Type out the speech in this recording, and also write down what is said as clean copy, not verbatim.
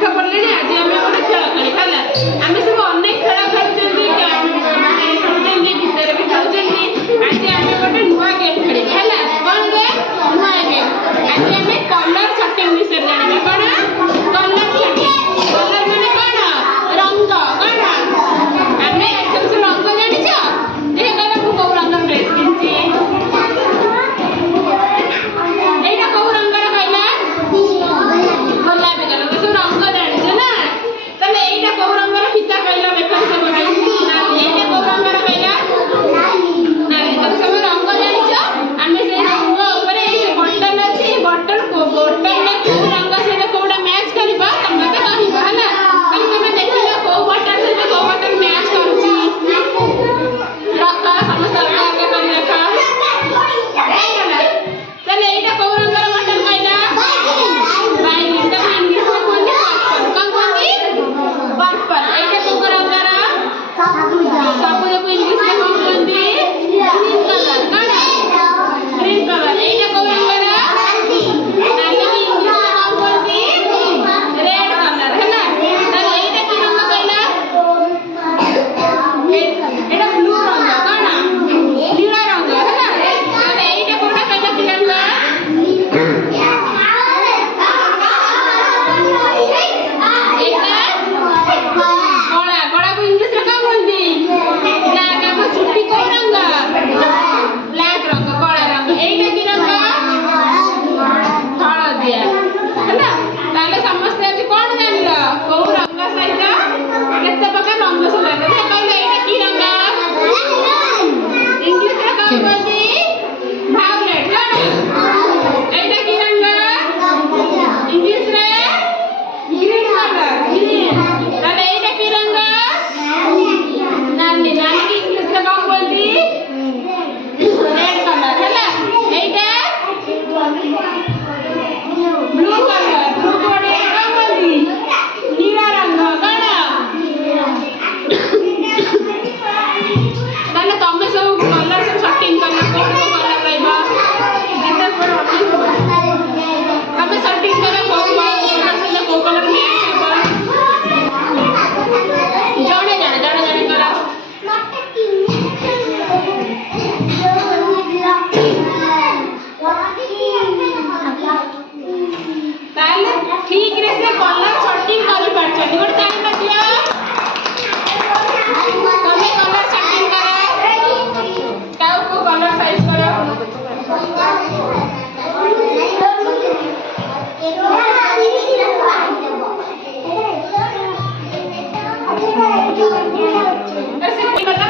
पाठ पढ़ले आज आम गोटे खेल खेली है आम सब अनेक खेल खेलुँच भितर भी खेलुँच आज आम गोटे नुआ गेम खेल है कौन रे नुआ गेम आज आम कलर सर्टिंग विषय जाना कौन कलर सर्टिंग कलर माने कौन रंग कौन आम सब रंग जानी देख कहला मु कौ रंग ड्रेस किनची एटा कौ रंग कहला गोलापी कलर सब रंग जानी ना तले एटा कौ रंग फीता कहला बेकर सब एटा कौ रंग कहला नाली तो सब रंग जानी आमे से रंग ऊपर ए बटन अछि बटन को बटन में को रंग से कोडा मैच करबा तमे तो कहबा हला कल तमे देखला को बटन से को बटन मैच करूची रखा समस्त आगे कर देखा चले एटा को रंग बटन कहला बाई तो इंग्लिश में कोनी कौन कोनी पर्पल एटा को रंग सबुज को इंग्लिश में कौन कोनी ग्रीन कलर काडा ग्रीन कलर एटा को रंग नाली की इंग्लिश में कौन कोनी रेड कलर है ना तले एटा की रंग कहला एटा ब्लू रंग काडा नीला रंग है ना तले एटा कोडा कहला की रंग कला कला को इंग्लिश में कौन बोलती ब्लैक हम छुट्टी को रंग ब्लैक रंग कला रंग एटा की रंग हळदिया है ना ताले समस्त आज कोन जानलो को रंग सहित केते प्रकार रंग सब लागले कहले एटा की रंग इंग्लिश में कौन बोलती वायलेट एटा की रंग इंग्लिश में ग्रीन कलर ग्रीन ताले एटा की रंग नाली नाली की इंग्लिश में कौन बोलती रेड कलर है ना एटा ब्लू कलर ब्लू कोडे कौन बोलती नीला रंग काडा ताले तमे सब कलर सब सेटिंग करना कोन को कलर रहबा जेता पर तमे सेटिंग करे को कलर से को कलर मैच हेबा जणे जणे करा ताले ठीक रे से कलर सेटिंग करि पाछनी गोटे टाइम बतिया तमे कलर सेटिंग करा काउ को कलर साइज करा ऐसे